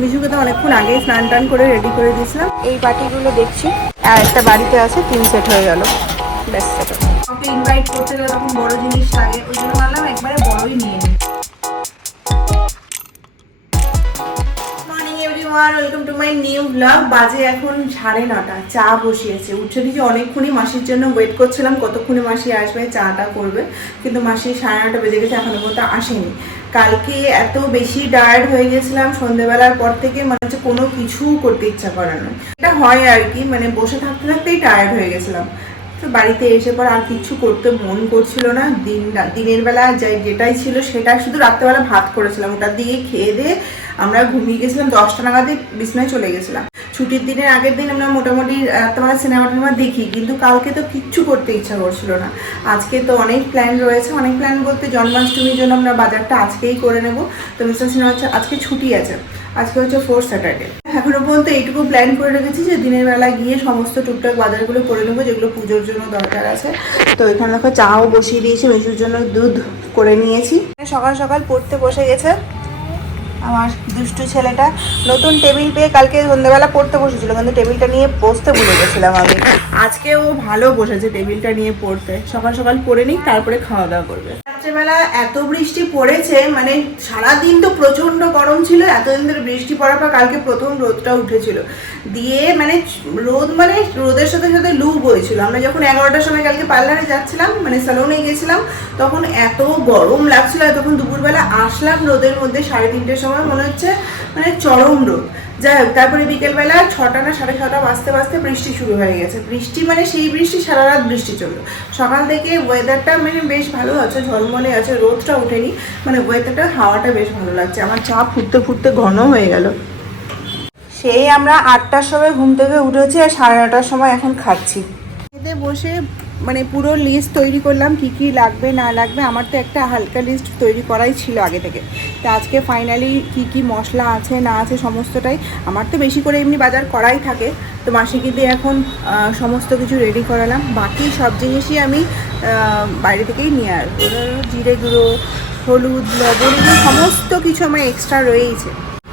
মিশুকে তো অনেকক্ষণ আগেই স্নান টান করে রেডি করে দিয়েছিলাম। এই বাটিগুলো দেখছি। আর একটা বাড়িতে আছে তিন সেট হয়ে গেল। ব্যাস ওকে ইনভাইট করতে গেলে তখন বড় জিনিস লাগে ওই জন্য ভাবলাম একবারে বড়ই নিয়ে নিই। Everyone welcome to my new blog বাজে এখন সাড়ে নটা। চা বসিয়েছে। উঠে দিকে অনেকক্ষণই মাসির জন্য ওয়েট করছিলাম কতক্ষণে মাসি আসবে চাটা করবে। কিন্তু মাসি সাড়ে নটা বেজে গেছে এখনও পর্যন্ত আসেনি। কালকে এত বেশি টায়ার্ড হয়ে গেছিলাম সন্ধ্যেবেলার পর থেকে মানে হচ্ছে কোনো কিছু করতে ইচ্ছা করে না। এটা হয় আর কি মানে বসে থাকতে থাকতেই টায়ার্ড হয়ে গেছিলাম। তো বাড়িতে এসে পর আর কিছু করতে মন করছিল না, দিন দিনের বেলা যাই যেটাই ছিল সেটা শুধু রাত্রেবেলা ভাত করেছিলাম। ওটার দিকে খেয়ে দিয়ে আমরা ঘুমিয়ে গেছিলাম, দশটা নাগাদে বিছনায় চলে গেছিলাম। ছুটির দিনের আগের দিন আমরা মোটামুটি রাত্রেবেলা সিনেমা টিনেমা দেখি, কিন্তু কালকে তো কিচ্ছু করতে ইচ্ছা করছিল না। আজকে তো অনেক প্ল্যান রয়েছে, অনেক প্ল্যান বলতে জন্মাষ্টমীর জন্য আমরা বাজারটা আজকেই করে নেব। তো মিস্টার সিনেমা হচ্ছে, আজকে ছুটি আছে, আজকে হচ্ছে ফোর্থ স্যাটারডে এখনও পর্যন্ত এইটুকু প্ল্যান করে রেখেছি যে দিনের বেলা গিয়ে সমস্ত টুকটাক বাজারগুলো করে নেব, যেগুলো পুজোর জন্য দরকার আছে। তো এখানে দেখো চাও বসিয়ে দিয়েছি, মেশুর জন্য দুধ করে নিয়েছি। সকাল সকাল পড়তে বসে গেছে। আমার দুষ্টু ছেলেটা নতুন টেবিল পেয়ে কালকে সন্ধ্যাবেলা পড়তে বসেছিল, কিন্তু টেবিলটা নিয়ে বসতে ভুলে গেছিলাম আমি। আজকে ও ভালো বসেছে টেবিলটা নিয়ে পড়তে। সকাল সকাল পড়ে নিই তারপরে খাওয়া দাওয়া করবে। রাত্রেবেলা এত বৃষ্টি পড়েছে মানে সারাদিন তো প্রচণ্ড গরম ছিল, এতদিন ধরে বৃষ্টি পড়ার পর কালকে প্রথম রোদটা উঠেছিল। দিয়ে মানে রোদ মানে রোদের সাথে সাথে লু বইছিল। আমরা যখন এগারোটার সময় কালকে পার্লারে যাচ্ছিলাম মানে স্যালনে গেছিলাম, তখন এত গরম লাগছিল তখন দুপুরবেলা আসলাম রোদের মধ্যে সাড়ে তিনটের সময়, মনে হচ্ছে মানে চরম রোদ। যাই হোক, তারপরে বিকেলবেলা ছটা না সাড়ে ছটা বাজতে বাজতে বৃষ্টি শুরু হয়ে গেছে। বৃষ্টি মানে সেই বৃষ্টি, সারা রাত বৃষ্টি চলল। সকাল থেকে ওয়েদারটা মানে বেশ ভালো আছে, ঝলমলে আছে, রোদটা ওঠেনি। মানে ওয়েদারটা হাওয়াটা বেশ ভালো লাগছে। আমার চা ফুটতে ফুটতে ঘন হয়ে গেল। সেই আমরা আটটার সময় ঘুম থেকে উঠেছি আর সাড়ে নটার সময় এখন খাচ্ছি। খেতে বসে মানে পুরো লিস্ট তৈরি করলাম, কি কি লাগবে, না লাগবে, আমার তো একটা হালকা লিস্ট তৈরি করাই ছিল আগে থেকে। তো আজকে ফাইনালি কি কি মশলা আছে, না আছে, সমস্তটাই আমার তো বেশি করে এমনি বাজার করাই থাকে। তো মাসিকে দিয়ে এখন সমস্ত কিছু রেডি করালাম। বাকি সব জিনিসই আমি বাইরে থেকেই নিয়ে আসব। জিরে গুঁড়ো, হলুদ, লবণ সমস্ত কিছু আমার এক্সট্রা রয়েইছে।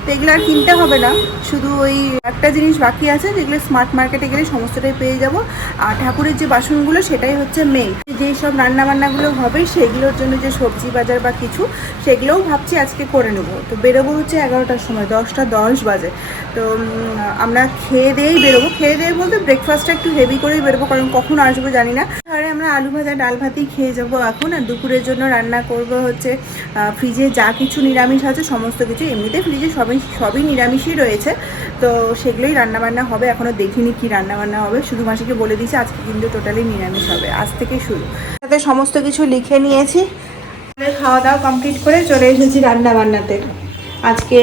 তো এগুলো আর কিনতে হবে না। শুধু ওই একটা জিনিস বাকি আছে, যেগুলো স্মার্ট মার্কেটে গেলে সমস্তটাই পেয়ে যাব। আর ঠাকুরের যে বাসনগুলো, সেটাই হচ্ছে মেইন যেই সব রান্না বান্নাগুলো হবে, সেগুলোর জন্য যে সবজি বাজার বা কিছু, সেগুলোও ভাবছি আজকে করে নেব। তো বেরোবো হচ্ছে এগারোটার সময়, দশটা দশ বাজে। তো আমরা খেয়ে দিয়েই বেরোবো। খেয়ে দিয়ে বলতে ব্রেকফাস্টটা একটু হেভি করেই বেরোবো, কারণ কখন আসব জানি না। আর আমরা আলু ভাজা, ডাল ভাতেই খেয়ে যাব এখন আর দুপুরের জন্য রান্না করব হচ্ছে ফ্রিজে যা কিছু নিরামিষ আছে, সমস্ত কিছু। এমনিতে ফ্রিজে সবই সবই নিরামিষই রয়েছে। তো সেগুলোই রান্নাবান্না হবে। এখনও দেখিনি কি রান্নাবান্না হবে। শুধু মাসিকে বলে দিয়েছি, আজকে কিন্তু টোটালি নিরামিষ হবে। আজ থেকে শুরু। তাতে সমস্ত কিছু লিখে নিয়েছি। খাওয়া দাওয়া কমপ্লিট করে চলে এসেছি রান্না বান্নাতে আজকে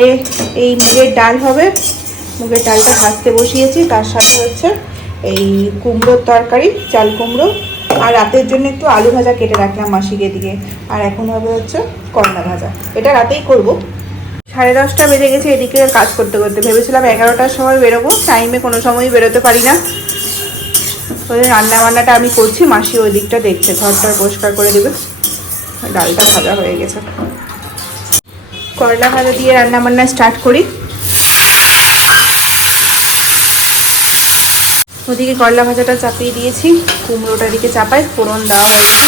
এই মুগের ডাল হবে। মুগের ডালটা ভাজতে বসিয়েছি। তার সাথে হচ্ছে এই কুমড়োর তরকারি, চাল কুমড়ো। আর রাতের জন্য একটু আলু ভাজা কেটে রাখলাম মাসিকে দিয়ে আর এখন হবে হচ্ছে করলা ভাজা। এটা রাতেই করব। সাড়ে দশটা বেজে গেছে, এদিকে কাজ করতে করতে। ভেবেছিলাম এগারোটার সময় বেরোবো টাইমে কোনো সময়ই বেরোতে পারি না। ওই রান্না বান্নাটা আমি করছি, মাসি ওই দিকটা দেখছে, ঘরটা পরিষ্কার করে দেবে। ডালটা ভাজা হয়ে গেছে। করলা ভাজা দিয়ে রান্না বান্না স্টার্ট করি। ওদিকে করলা ভাজাটা চাপিয়ে দিয়েছি। কুমড়োটা দিকে চাপায় ফোড়ন দেওয়া হয়ে গেছে।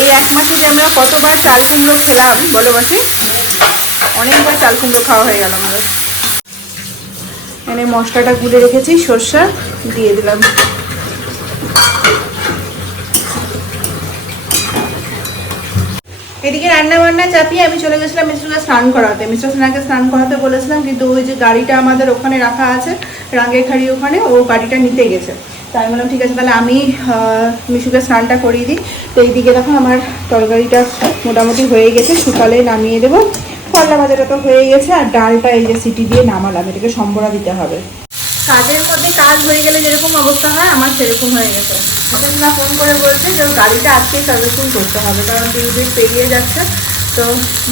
এই এক মাসে যে আমরা কতবার চাল কুমড়ো খেলাম, বলো মাসে? অনেকবার চাল কুমড়ো খাওয়া হয়ে গেল আমাদের। এখানে মশলাটা গুলে রেখেছি, সর্ষা দিয়ে দিলাম। এদিকে রান্না বান্না চাপিয়ে আমি চলে গেছিলাম মিস্টারকে স্নান করাতে। মিস্টার সোনাকে স্নান করাতে বলেছিলাম, কিন্তু ওই যে গাড়িটা আমাদের ওখানে রাখা আছে রাঙ্গের খাড়ি ওখানে, ও গাড়িটা নিতে গেছে। তাই বললাম, ঠিক আছে, তাহলে আমি মিশুকে স্নানটা করিয়ে দিই। তো এইদিকে দেখো আমার তরকারিটা মোটামুটি হয়ে গেছে, শুকালে নামিয়ে দেবো। করলা ভাজাটা তো হয়ে গেছে, আর ডালটা এই যে সিটি দিয়ে নামালাম, এটাকে সম্বরা দিতে হবে। কাজের মধ্যে কাজ হয়ে গেলে যেরকম অবস্থা হয়, আমার সেরকম হয়ে গেছে। না ফোন করে বলছে যে, গাড়িটা আজকে সার্ভিসিং করতে হবে, কারণ টিউবিট পেরিয়ে যাচ্ছে। তো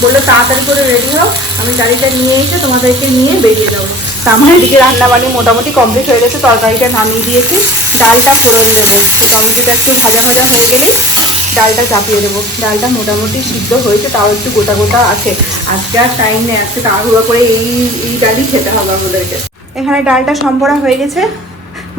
বলল, তাড়াতাড়ি করে রেডি হও, আমি গাড়িটা নিয়ে এসে তোমাদেরকে নিয়ে বেরিয়ে যাব। তা আমার এদিকে রান্নাবান্নি মোটামুটি কমপ্লিট হয়ে গেছে, তরকারিটা নামিয়ে দিয়েছি। ডালটা ফোড়ন দেবো টমেটোটা একটু ভাজা ভাজা হয়ে গেলেই ডালটা চাপিয়ে দেবো। ডালটা মোটামুটি সিদ্ধ হয়েছে, তাও একটু গোটা গোটা আছে। আজকে আর টাইম নেই, আজকে তাড়াহুড়ো করে এই এই ডালই খেতে হবে আমাদেরকে। এখানে ডালটা সম্পরা হয়ে গেছে।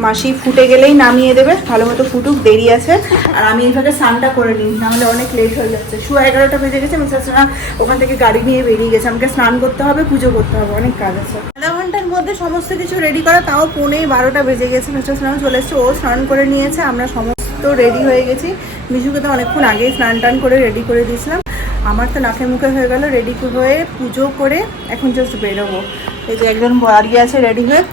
মাসি ফুটে গেলেই নামিয়ে দেবে, ভালো মতো ফুটুক, দেরি আছে। আর আমি এইভাবে স্নানটা করে নিই, নাহলে অনেক লেট হয়ে যাচ্ছে। শুয়ে এগারোটা বেজে গেছে মিস্টার সোনা ওখান থেকে গাড়ি নিয়ে বেরিয়ে গেছে। আমাকে স্নান করতে হবে, পুজো করতে হবে, অনেক কাজ আছে। আধা ঘণ্টার মধ্যে সমস্ত কিছু রেডি করা, তাও পৌনেই বারোটা বেজে গেছে। মিস্টার সোনাও চলে এসছে, ও স্নান করে নিয়েছে, আমরা সমস্ত রেডি হয়ে গেছি। মিশুকে তো অনেকক্ষণ আগেই স্নান টান করে রেডি করে দিয়েছিলাম। আমার তো নাকে মুখে হয়ে গেল রেডি হয়ে পুজো করে এখন জাস্ট বেরোবো। এই যে একজন বাড়ি আছে রেডি হয়ে।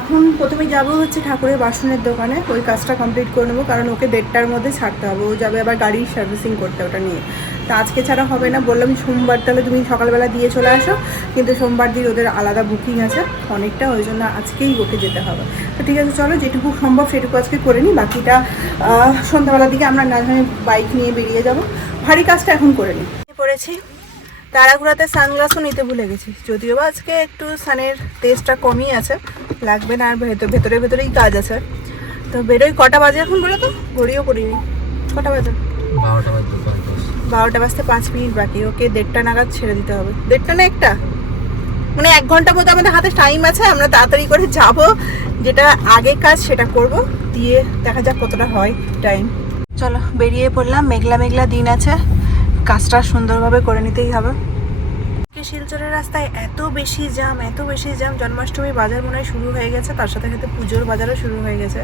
এখন প্রথমে যাব হচ্ছে ঠাকুরের বাসনের দোকানে, ওই কাজটা কমপ্লিট করে নেব, কারণ ওকে দেড়টার মধ্যে ছাড়তে হবে। ও যাবে আবার গাড়ির সার্ভিসিং করতে ওটা নিয়ে। তা আজকে ছাড়া হবে না, বললাম সোমবার তাহলে তুমি সকালবেলা দিয়ে চলে আসো, কিন্তু সোমবার দিন ওদের আলাদা বুকিং আছে, অনেকটা, ওই জন্য আজকেই ওকে যেতে হবে। তো ঠিক আছে, চলো, যেটুকু সম্ভব সেটুকু আজকে করে নিই, বাকিটা সন্ধ্যাবেলার দিকে আমরা না বাইক নিয়ে বেরিয়ে যাব। ভারী কাজটা এখন করে নিই। পড়েছি তারাঘুরাতে সানগ্লাসও নিতে ভুলে গেছি। যদিও বা আজকে একটু সানের তেজটা কমই আছে লাগবে না আর ভেতর ভেতরে ভেতরেই কাজ আছে। তো বেরোই কটা বাজে এখন বলো তো ঘড়িও করিনি কটা বাজে? বারোটা বাজতে বারোটা বাজতে পাঁচ মিনিট বাকি ওকে দেড়টা নাগাদ ছেড়ে দিতে হবে। দেড়টা না একটা? মানে এক ঘণ্টার মধ্যে আমাদের হাতে টাইম আছে আমরা তাড়াতাড়ি করে যাব যেটা আগে কাজ সেটা করব দিয়ে দেখা যাক কতটা হয় টাইম চলো বেরিয়ে পড়লাম মেঘলা মেঘলা দিন আছে। কাজটা সুন্দরভাবে করে নিতেই হবে। শিলচরের রাস্তায় এত বেশি জ্যাম, এত বেশি জ্যাম, জন্মাষ্টমী বাজার মনে হয় শুরু হয়ে গেছে, তার সাথে সাথে পুজোর বাজারও শুরু হয়ে গেছে।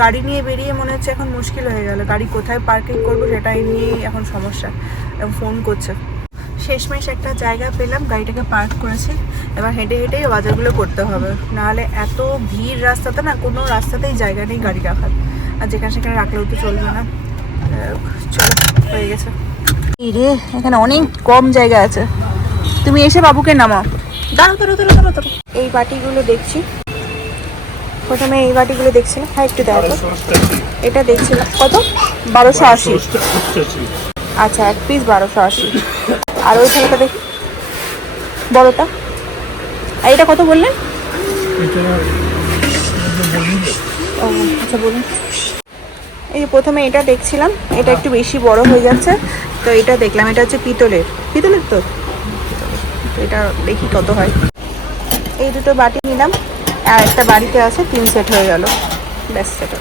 গাড়ি নিয়ে বেরিয়ে মনে হচ্ছে এখন মুশকিল হয়ে গেল। গাড়ি কোথায় পার্কিং করব সেটাই নিয়েই এখন সমস্যা, এবং ফোন করছে। শেষমেশ একটা জায়গা পেলাম, গাড়িটাকে পার্ক করেছি। এবার হেঁটে হেঁটেই বাজারগুলো করতে হবে। নাহলে এত ভিড় রাস্তাতে না, কোনো রাস্তাতেই জায়গা নেই গাড়ি রাখার। আর যেখানে সেখানে রাখলেও তো চলবে না। চলো, হয়ে গেছে। রে এখানে অনেক কম জায়গা আছে। তুমি এসে বাবুকে নামাও। দাঁড়ো দাঁড়ো দাঁড়ো দাঁড়ো দাঁড়ো এই বাটিগুলো দেখছি। প্রথমে এই বাটিগুলো দেখছিলাম। হ্যাঁ একটু দেখো এটা দেখছিলাম। কত? বারোশো আশি। আচ্ছা এক পিস বারোশো আশি। আর ওই থালাটা দেখি। বড়টা। আর এটা কত বললেন ও আচ্ছা বলুন। এই প্রথমে এটা দেখছিলাম। এটা একটু বেশি বড় হয়ে যাচ্ছে। তো এটা দেখলাম, এটা হচ্ছে পিতলের। পিতলের তো? এটা দেখি কত হয়। এই দুটো বাটি নিলাম, আর একটা বাড়িতে আছে, তিন সেট হয়ে গেল। ব্যাস, সেটা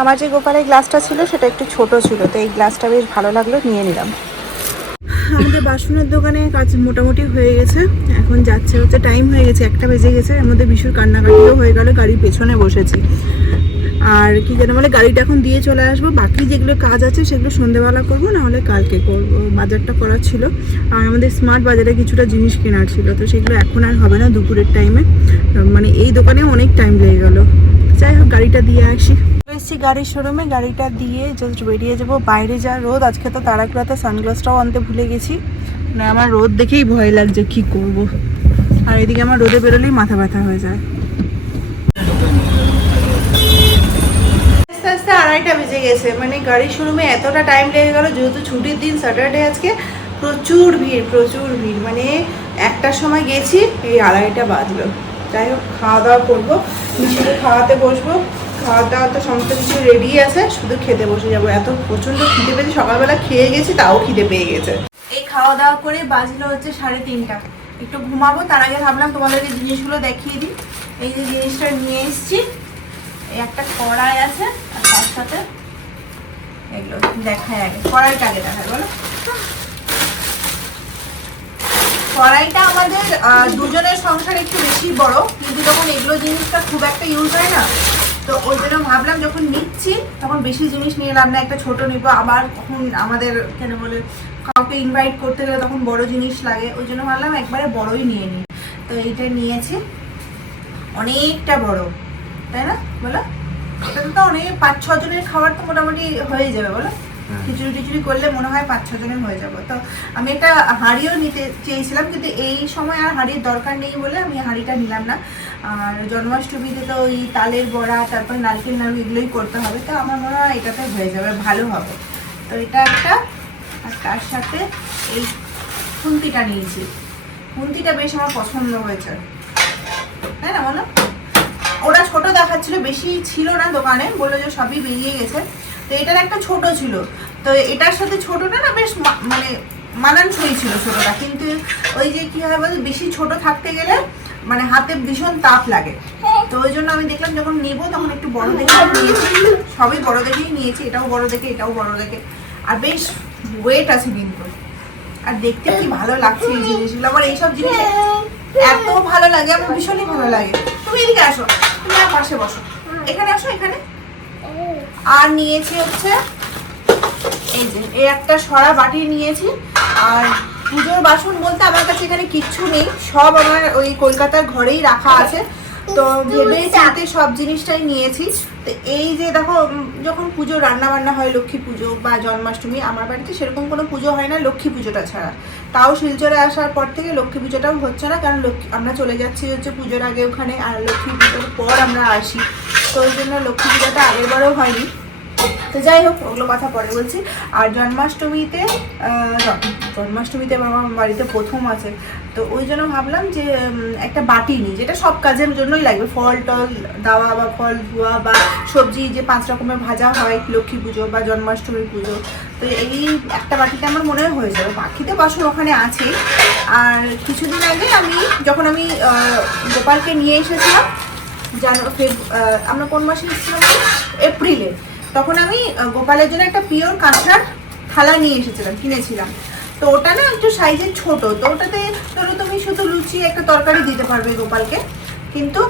আমার যে গোপালের গ্লাসটা ছিল, সেটা একটু ছোট ছিল, তো এই গ্লাসটা বেশ ভালো লাগল, নিয়ে নিলাম। আমাদের বাসনের দোকানে কাজ মোটামুটি হয়ে গেছে। এখন যাচ্ছে হচ্ছে টাইম হয়ে গেছে, একটা বেজে গেছে। এর মধ্যে বিশুর কান্নাকাটিও হয়ে গেল গাড়ির পেছনে বসেছি। আর কি যেন বলে, গাড়িটা এখন দিয়ে চলে আসব। বাকি যেগুলো কাজ আছে, সেগুলো সন্ধেবেলা করব না হলে কালকে করব। বাজারটা করার ছিল। আর আমাদের স্মার্ট বাজারে কিছুটা জিনিস কেনার ছিল, তো সেগুলো এখন আর হবে না দুপুরের টাইমে মানে এই দোকানে অনেক টাইম লেগে গেল। যাই হোক, গাড়িটা দিয়ে আসি। এসেছি গাড়ির শোরুমে, গাড়িটা দিয়ে জাস্ট বেরিয়ে যাব। বাইরে যা রোদ, আজকে তো তারাকুড়াতে সানগ্লাসটাও আনতে ভুলে গেছি। না আমার রোদ দেখেই ভয় লাগছে, কি করব? আর এদিকে আমার রোদে বেরোলেই মাথা ব্যথা হয়ে যায়। আস্তে আস্তে আড়াইটা বেজে গেছে। মানে গাড়ির শোরুমে এতটা টাইম লেগে গেল, যেহেতু ছুটির দিন স্যাটারডে আজকে প্রচুর ভিড় প্রচুর ভিড়। মানে একটার সময় গেছি, এই আড়াইটা বাজলো। যাই হোক খাওয়া দাওয়া করব মিশুকে খাওয়াতে বসবো। খাওয়া দাওয়া তো সমস্ত কিছু রেডি আছে, শুধু খেতে বসে যাব। এত প্রচণ্ড খিদে পেয়েছে, সকালবেলা খেয়ে গেছি, তাও খিদে পেয়ে গেছে। এই খাওয়া দাওয়া করে বাজলো হচ্ছে সাড়ে তিনটা। একটু ঘুমাবো, তার আগে ভাবলাম তোমাদেরকে জিনিসগুলো দেখিয়ে দিই। এই যে জিনিসটা নিয়ে এসেছি, এই একটা কড়াই আছে, আর তার সাথে এগুলো দেখায় আগে। কড়াইটা আগে দেখায়, বলো। কড়াইটা আমাদের দুজনের সংসার একটু বেশি বড়, কিন্তু যখন এগুলো জিনিসটা খুব একটা ইউজ হয় না তো ওই জন্য ভাবলাম যখন নিচ্ছি, তখন বেশি জিনিস নিয়ে এলাম না একটা ছোট নিব। আবার তখন আমাদের কেন বলে, কাউকে ইনভাইট করতে গেলে তখন বড় জিনিস লাগে। ওই জন্য ভাবলাম একবারে বড়ই নিয়ে নিই। তো এইটা নিয়েছি। অনেকটা বড়, তাই না? বলো? এটা তো অনেক পাঁচ ছজনের খাবার তো মোটামুটি হয়ে যাবে, বলো? খিচুড়ি টিচুড়ি করলে মনে হয় পাঁচ ছ জনের হয়ে যাবে। তো আমি একটা হাঁড়িও নিতে চেয়েছিলাম, কিন্তু এই সময় আর হাঁড়ির দরকার নেই বলে আমি হাঁড়িটা নিলাম না। আর জন্মাষ্টমীতে তো ওই তালের বড়া, তারপর নারকেল নাড়ু এগুলোই করতে হবে। তো আমার মনে হয় এটাতে হয়ে যাবে, ভালো হবে। তো এটা একটা, আর তার সাথে এই খুন্তিটা নিয়েছি। খুন্তিটা বেশ আমার পছন্দ হয়েছে। তাই না বলো? ওরা ছোট দেখাচ্ছিল, বেশি ছিল না দোকানে, বলল যে সবই বেরিয়ে গেছে। তো এটার একটা ছোট ছিল। তো এটার সাথে ছোটটা না বেশ মানে মানানসই ছিল ছোটটা। কিন্তু ওই যে কি হয় বলতো, বেশি ছোট থাকতে গেলে মানে হাতে ভীষণ তাপ লাগে। তো ওই জন্য আমি দেখলাম যখন নিব তখন একটু বড় দেখে নিয়েছি। সবই বড় দেখেই নিয়েছি, এটাও বড় দেখে, এটাও বড় দেখে। আর বেশ ওয়েট আছে কিন্তু। আর দেখতে কি ভালো লাগছে এই জিনিসগুলো। আমার এইসব জিনিস এত ভালো লাগে, আমার ভীষণই ভালো লাগে। তুমি এদিকে আসো, তুমি আর পাশে বসো। এখানে আসো, এখানে। আর নিয়েছি হচ্ছে, এই যে, এই একটা সরা বাটি নিয়েছি। আর পুজোর বাসন বলতে আমার কাছে এখানে কিচ্ছু নেই, সব আমার ওই কলকাতার ঘরেই রাখা আছে। তো ভেবে চাতে সব জিনিসটাই নিয়েছি। তো এই যে দেখো যখন পুজো রান্না বান্না হয় লক্ষ্মী পুজো বা জন্মাষ্টমী আমার বাড়িতে সেরকম কোনো পুজো হয় না লক্ষ্মী পুজোটা ছাড়া। তাও শিলচরে আসার পর থেকে লক্ষ্মী পুজোটাও হচ্ছে না কারণ লক্ষ্মী আমরা চলে যাচ্ছি হচ্ছে পুজোর আগে ওখানে আর লক্ষ্মী পুজোর পর আমরা আসি। তো ওই জন্য লক্ষ্মী পুজোটা আগের বারও হয়নি। তো যাই হোক, ওগুলো কথা পরে বলছি। আর জন্মাষ্টমীতে জন্মাষ্টমীতে আমার বাড়িতে প্রথম আছে। তো ওই জন্য ভাবলাম যে একটা বাটি নিই যেটা সব কাজের জন্যই লাগবে। ফল টল দেওয়া বা ফল ধোয়া বা সবজি, যে পাঁচ রকমের ভাজা হয়, লক্ষ্মী পুজো বা জন্মাষ্টমী পুজো। তো এই একটা বাটিতে আমার মনে হয় যাবে। বাকিতে বাসন ওখানে আছে। আর কিছুদিন আগে আমি, যখন আমি গোপালকে নিয়ে এসেছিলাম, জানো আমরা কোন মাসে এসেছিলাম? এপ্রিলে। তখন আমি গোপালের জন্য একটা পিওর কাঁচরার থালা নিয়ে এসেছিলাম, কিনেছিলাম। তো ওটা না একটু সাইজের ছোট, তো ওটাতে ধরো তুমি শুধু লুচি একটা তরকারি দিতে পারবে গোপালকে। কিন্তু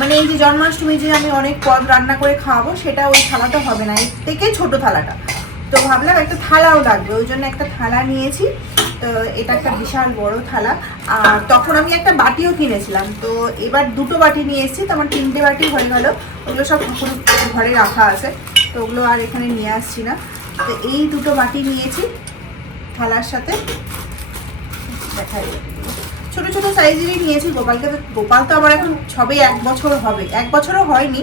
মানে এই যে জন্মাষ্টমী যে আমি অনেক পদ রান্না করে খাওয়াবো, সেটা ওই থালাটা হবে না, এর থেকে ছোট থালাটা। তো ভাবলাম একটা থালাও লাগবে, ওই জন্য একটা থালা নিয়েছি। এটা একটা বিশাল বড় থালা। আর তখন আমি একটা বাটিও কিনেছিলাম। তো এবার দুটো বাটি নিয়ে এসেছি, তো আমার তিনটে বাটি হয়ে গেল। ওগুলো সব ঠাকুর ঘরে রাখা আছে, তো ওগুলো আর এখানে নিয়ে আসছি না। তো এই দুটো বাটি নিয়েছি থালার সাথে। দেখাই। ছোটো ছোটো সাইজেরই নিয়েছি, গোপালকে তো গোপাল তো আমার এখন সবে এক বছর হবে। এক বছরও হয়নি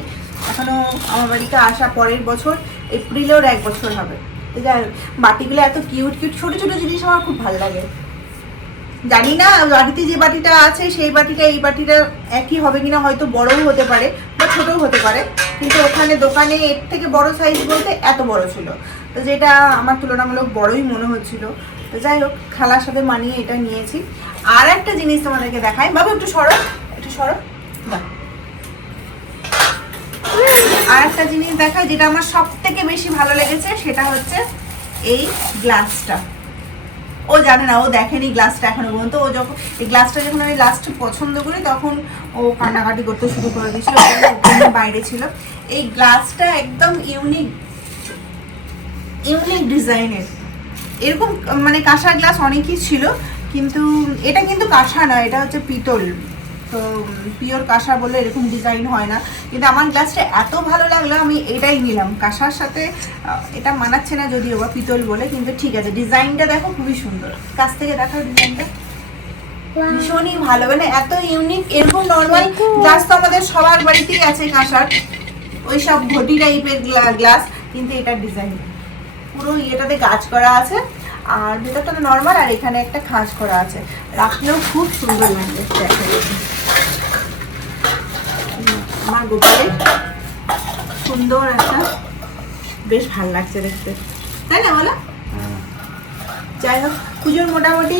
এখনও আমার বাড়িতে আসা পরের বছর এপ্রিলেও এক বছর হবে। বাটিগুলো এত কিউট কিউট ছোট ছোট জিনিস আমার খুব ভালো লাগে। জানি না বাড়িতে যে বাটিটা আছে, সেই বাটিটা, এই বাটিটা একই হবে কিনা, হয়তো বড়ও হতে পারে বা ছোটও হতে পারে, কিন্তু ওখানে দোকানে এর থেকে বড় সাইজ বলতে এত বড় ছিল। তো যেটা আমার তুলনামূলক বড়ই মনে হচ্ছিল। তো যাই হোক, খালার সাথে মানিয়ে এটা নিয়েছি। আর একটা জিনিস তোমাদেরকে দেখাই। বাবু, একটু সরো একটু সরো। আর একটা জিনিস দেখাই যেটা আমার সব থেকে বেশি ভালো লেগেছে, সেটা হচ্ছে এই গ্লাসটা ও জানে না, ও দেখেনি গ্লাসটা এখনও পর্যন্ত। ও যখন এই গ্লাসটা যখন আমি লাস্ট পছন্দ করি, তখন ও কান্নাকাটি করতে শুরু করে দিয়েছিল বাইরে ছিল। এই গ্লাসটা একদম ইউনিক ইউনিক ডিজাইনের এরকম মানে কাঁসা গ্লাস অনেকই ছিল, কিন্তু এটা কিন্তু কাঁসা নয়, এটা হচ্ছে পিতল। তো পিওর কাঁসা বলে এরকম ডিজাইন হয় না। কিন্তু আমার গ্লাসটা এত ভালো লাগল আমি এটাই নিলাম। কাঁসার সাথে এটা মানাচ্ছে না যদিও বা পিতল বলে কিন্তু ঠিক আছে ডিজাইনটা দেখো খুবই সুন্দর। কাছ থেকে দেখো ডিজাইনটা ভীষণই ভালো মানে এত ইউনিক এরকম নর্মাল গ্লাস তো আমাদের সবার বাড়িতেই আছে কাঁসার। ওই সব ঘটি টাইপের গ্লাস কিন্তু এটার ডিজাইন পুরো ইয়েটাতে কাজ করা আছে। আর ভেতরটা নর্মাল আর এখানে একটা খাঁজ করা আছে। রাখলেও খুব সুন্দর লাগবে দেখা। আমার গোপালে সুন্দর একটা বেশ ভালো লাগছে দেখতে। তাই না বলো যাই হোক পুজোর মোটামুটি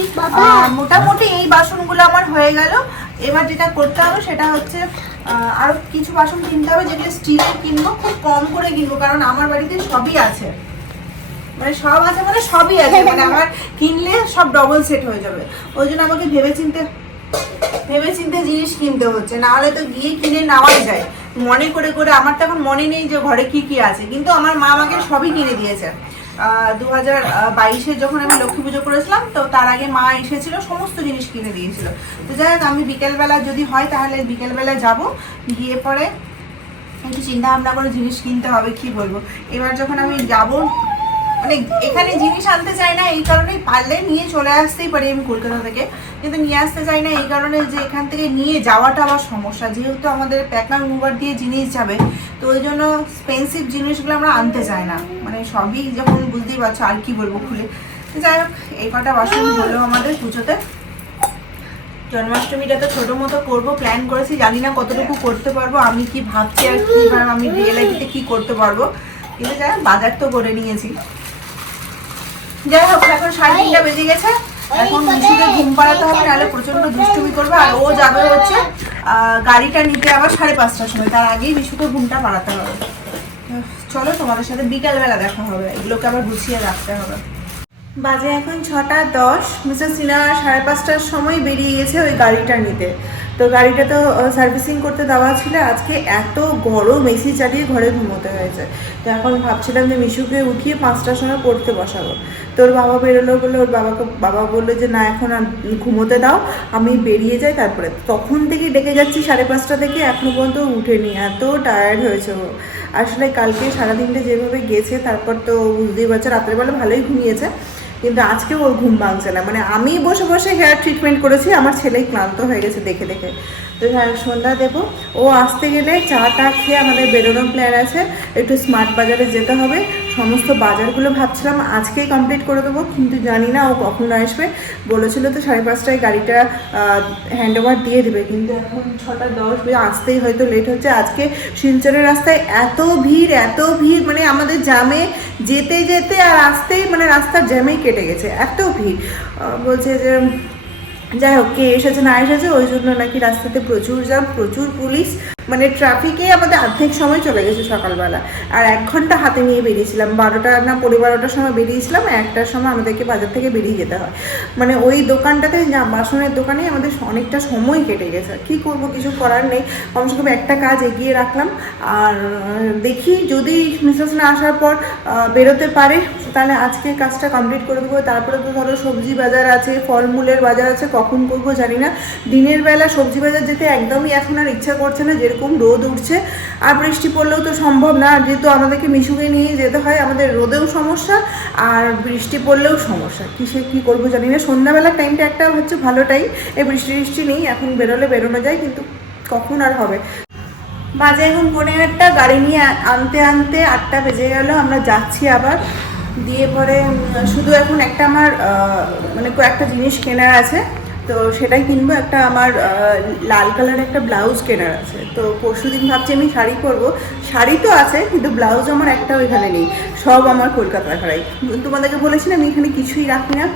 মোটামুটি এই বাসনগুলো আমার হয়ে গেল। এবার যেটা করতে হবে সেটা হচ্ছে আহ, আরও কিছু বাসন কিনতে হবে যেগুলো স্টিলের কিনবো খুব কম করে কিনবো কারণ আমার বাড়িতে সবই আছে। মানে সব আছে মানে সবই আছে। মানে আমার কিনলে সব ডবল সেট হয়ে যাবে। ওই জন্য আমাকে ভেবে চিনতে ভেবে চিনতে জিনিস কিনতে হচ্ছে। না হলে তো গিয়ে কিনে নেওয়াই যায়। মনে করে করে আমার তো এখন মনে নেই যে ঘরে কি কি আছে। কিন্তু আমার মা আমাকে সবই কিনে দিয়েছে। দু হাজার বাইশে যখন আমি লক্ষ্মী পুজো করেছিলাম তো তার আগে মা এসেছিল সমস্ত জিনিস কিনে দিয়েছিল। তো যাই হোক আমি বিকেলবেলা যদি হয় তাহলে বিকেলবেলা যাব। গিয়ে পরে একটু চিন্তা ভাবনা করে জিনিস কিনতে হবে কি বলব? এবার যখন আমি যাব মানে এখানে জিনিস আনতে চাই না, এই কারণেই পারলে নিয়ে চলে আসতেই পারি আমি কলকাতা থেকে। কিন্তু নিয়ে আসতে চাই না, এই কারণে যে এখান থেকে নিয়ে যাওয়াটা আবার সমস্যা। যেহেতু আমাদের প্যাকার মুভার দিয়ে জিনিস যাবে, তো ওই জন্য এক্সপেন্সিভ জিনিসগুলো আমরা আনতে চাই না। মানে সবই যখন বুঝতেই পারছ, আর কি বলব খুলে। যাই হোক, এই কটা বাসন হলো আমাদের পুজোতে। জন্মাষ্টমীটা তো ছোটো মতো করব প্ল্যান করেছি, জানি না কতটুকু করতে পারব, আমি কি ভাবছি আর কীভাবে আমি রিয়েলাইটিতে কি করতে পারব। কিন্তু যাই বাজার তো করে নিয়েছি। যাই হোক, এখন সাড়ে তিনটা বেজে গেছে। এখন মিশুকে ঘুম পাড়াতে হবে, নাহলে প্রচণ্ড দুষ্টুমি করবে, আর ও যাবে হচ্ছে গাড়িটা নিতে আবার সাড়ে পাঁচটার সময়, তার আগেই মিশুকে ঘুমটা পাড়াতে হবে। চলো, তোমাদের সাথে বিকালবেলা দেখা হবে, এগুলোকে আবার গুছিয়ে রাখতে হবে। বাজে এখন ছটা দশ, মিস্টার সিনহা সাড়ে পাঁচটার সময় বেরিয়ে গেছে ওই গাড়িটা নিতে। তো গাড়িটা তো সার্ভিসিং করতে দেওয়া ছিল। আজকে এত গরম এসি চালিয়ে ঘরে ঘুমোতে হয়েছে। তো এখন ভাবছিলাম যে মিশুকে উঠিয়ে পাঁচটার সময় পড়তে বসাবো। তোর বাবা বেরোলো বলে, ওর বাবাকে, বাবা বলল যে, না, এখন ঘুমোতে দাও, আমি বেরিয়ে যাই তারপরে। তখন থেকে ডেকে যাচ্ছি সাড়ে পাঁচটা থেকে, এখনও পর্যন্ত উঠেনি। এত টায়ার্ড হয়েছে ও। আসলে কালকে সারাদিনটা যেভাবে গেছে, তারপর তো বুঝতেই পারছে, রাত্রেবেলা ভালোই ঘুমিয়েছে। কিন্তু আজকে ওর ঘুম ভাঙছে না। মানে আমি বসে বসে হেয়ার ট্রিটমেন্ট করেছি, আমার ছেলেই ক্লান্ত হয়ে গেছে দেখে দেখে। তো সন্ধ্যা দেবো। ও আসতে গেলে চা টা খেয়ে আমাদের বেরোনোর প্ল্যান আছে। একটু স্মার্ট বাজারে যেতে হবে। সমস্ত বাজারগুলো ভাবছিলাম আজকেই কমপ্লিট করে দেবো, কিন্তু জানি না ও কখন আসবে। বলেছিল তো সাড়ে পাঁচটায় গাড়িটা হ্যান্ড ওভার দিয়ে দেবে, কিন্তু এখন ছটা দশ বেজে আসতেই হয়তো লেট হচ্ছে। আজকে শিলচরের রাস্তায় এত ভিড় এত ভিড় মানে আমাদের জামে যেতে যেতে আর আসতেই মানে রাস্তার জ্যামেই কেটে গেছে, এত ভিড়। বলছে যে, যাই হোক, কে এসেছে না এসেছে, ওই জন্য নাকি রাস্তাতে প্রচুর জ্যাম, প্রচুর পুলিশ। মানে ট্রাফিকে আমাদের অর্ধেক সময় চলে গেছে সকালবেলা। আর এক ঘণ্টা হাতে নিয়ে বেরিয়েছিলাম। বারোটা না পনেরো বারোটার সময় বেরিয়েছিলাম, একটার সময় আমাদেরকে বাজার থেকে বেরিয়ে যেতে হয়। মানে ওই দোকানটাতে যা বাসনের দোকানে আমাদের অনেকটা সময় কেটে গেছে। কি করব, কিছু করার নেই। কমসে কম একটা কাজ এগিয়ে রাখলাম। আর দেখি যদি মিসেস না আসার পর বেরোতে পারে, তাহলে আজকে কাজটা কমপ্লিট করে দেবো। তারপরে তো ধরো সবজি বাজার আছে, ফলমূলের বাজার আছে, কখন করব জানি না। দিনের বেলা সবজি বাজার যেতে একদমই এখন আর ইচ্ছা করছে না, যেরকম রোদ উঠছে আর বৃষ্টি পড়লেও তো সম্ভব না, যেহেতু আমাদেরকে মিশুকে নিয়ে যেতে হয়, আমাদের রোদেও সমস্যা আর বৃষ্টি পড়লেও সমস্যা। কিসে কী করব জানি না, সন্ধ্যাবেলার টাইমটা একটা হচ্ছে ভালো টাইম এই বৃষ্টি বৃষ্টি নেই, এখন বেরোলে বেরোনো যায়, কিন্তু কখন আর হবে? বাজে এখন পনেরো একটা গাড়ি নিয়ে আনতে আনতে আটটা বেজে গেল, আমরা যাচ্ছি আবার। দিয়ে পরে শুধু এখন একটা আমার মানে কয়েকটা জিনিস কেনার আছে। তো সেটাই কিনবো। একটা আমার লাল কালারের একটা ব্লাউজ কেনার আছে। তো পরশু দিন ভাবছি আমি শাড়ি পরবো। শাড়ি তো আছে, কিন্তু ব্লাউজ আমার একটাও এখানে নেই। সব আমার কলকাতার ঘরে তোমাদেরকে বলেছি না, আমি এখানে কিছুই রাখি না।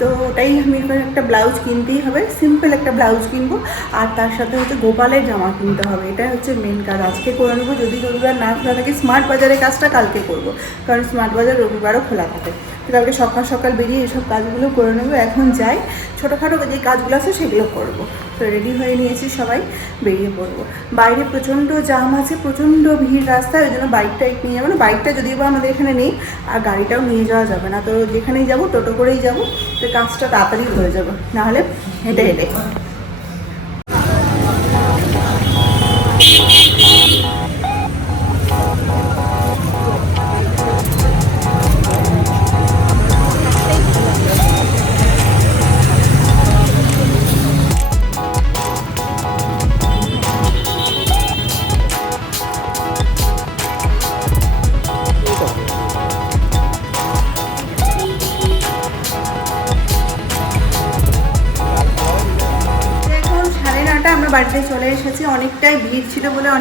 তো ওটাই আমি এবার একটা ব্লাউজ কিনতেই হবে। সিম্পল একটা ব্লাউজ কিনবো। আর তার সাথে হচ্ছে গোপালের জামা কিনতে হবে। এটা হচ্ছে মেন কাজ। আজকে করে নেব। যদি রবিবার না খোলা থাকে স্মার্ট বাজারের কাজটা কালকে করব। কারণ স্মার্ট বাজার রবিবারও খোলা থাকে। কালকে সকাল সকাল বেরিয়ে এসব কাজগুলো করে নেব, এখন যাই। ছোটোখাটো যে কাজগুলো আছে সেগুলো করব। তো রেডি হয়ে নিয়েছি সবাই, বেরিয়ে পড়ব। বাইরে প্রচণ্ড জাম আছে, প্রচণ্ড ভিড় রাস্তায় ওই জন্য বাইকটা নিয়ে যাব না। বাইকটা যদিও বা আমাদের এখানে নেই, আর গাড়িটাও নিয়ে যাওয়া যাবে না। তো যেখানেই যাব, টোটো করেই যাব, তো কাজটা তাড়াতাড়ি হয়ে যাবে। নাহলে হেঁটে হেঁটে।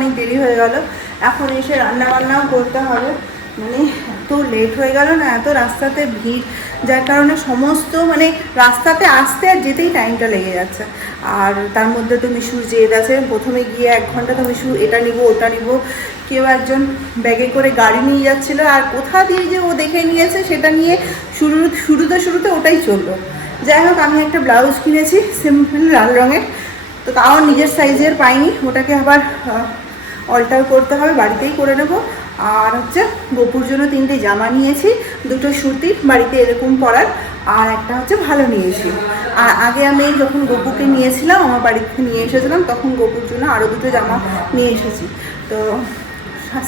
অনেক দেরি হয়ে গেল। এখন এসে রান্না বান্নাও করতে হবে। মানে এত লেট হয়ে গেল না, এত রাস্তাতে ভিড়, যার কারণে সমস্ত মানে রাস্তাতে আসতে আর যেতেই টাইমটা লেগে যাচ্ছে। আর তার মধ্যে তো মিশুর জেদ আছে, প্রথমে গিয়ে এক ঘণ্টা তো মিশু এটা নিব, ওটা নিব। কেউ একজন ব্যাগে করে গাড়ি নিয়ে যাচ্ছিল, আর কোথা দিয়ে যে ও দেখে নিয়েছে সেটা নিয়ে শুরু, শুরুতে শুরুতে ওটাই চলল। যাই হোক, আমি একটা ব্লাউজ কিনেছি সিম্পল লাল রঙের। তো তাও নিজের সাইজের পাইনি, ওটাকে আবার অল্টার করতে হবে, বাড়িতেই করে নেব। আর হচ্ছে গোপুর জন্য তিনটে জামা নিয়েছি, দুটো সুতি, বাড়িতে এরকম পরার, আর একটা হচ্ছে ভালো নিয়েছি। আর আগে আমি যখন গোপুকে নিয়েছিলাম, আমার বাড়িতে নিয়ে এসেছিলাম, তখন গোপুর জন্য আরও দুটো জামা নিয়ে এসেছি। তো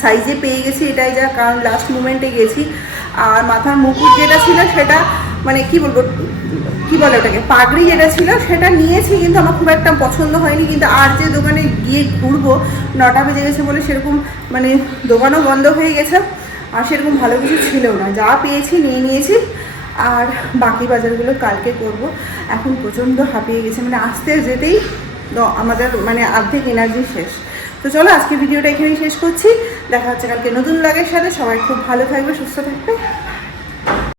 সাইজে পেয়ে গেছি এটাই যা, কারণ লাস্ট মোমেন্টে গেছি। আর মাথার মুকুট যেটা ছিল, সেটা মানে কি বলব, কি বলে ওটাকে, পাগড়ি যেটা ছিল সেটা নিয়েছি, কিন্তু আমার খুব একটা পছন্দ হয়নি, কিন্তু আর যে দোকানে গিয়ে ঘুরবো, নটা বেজে গেছে বলে সেরকম মানে দোকানও বন্ধ হয়ে গেছে, আর সেরকম ভালো কিছু ছিল না। যা পেয়েছি নিয়ে নিয়েছি, আর বাকি বাজারগুলো কালকে করব। এখন প্রচণ্ড হাঁপিয়ে গেছে মানে আসতে যেতেই আমাদের মানে অর্ধেক এনার্জি শেষ। তো চলো আজকে ভিডিওটা এখানেই শেষ করছি। দেখা হচ্ছে কালকে নতুন লাগের সাথে। সবাই খুব ভালো থাকবে, সুস্থ থাকবে।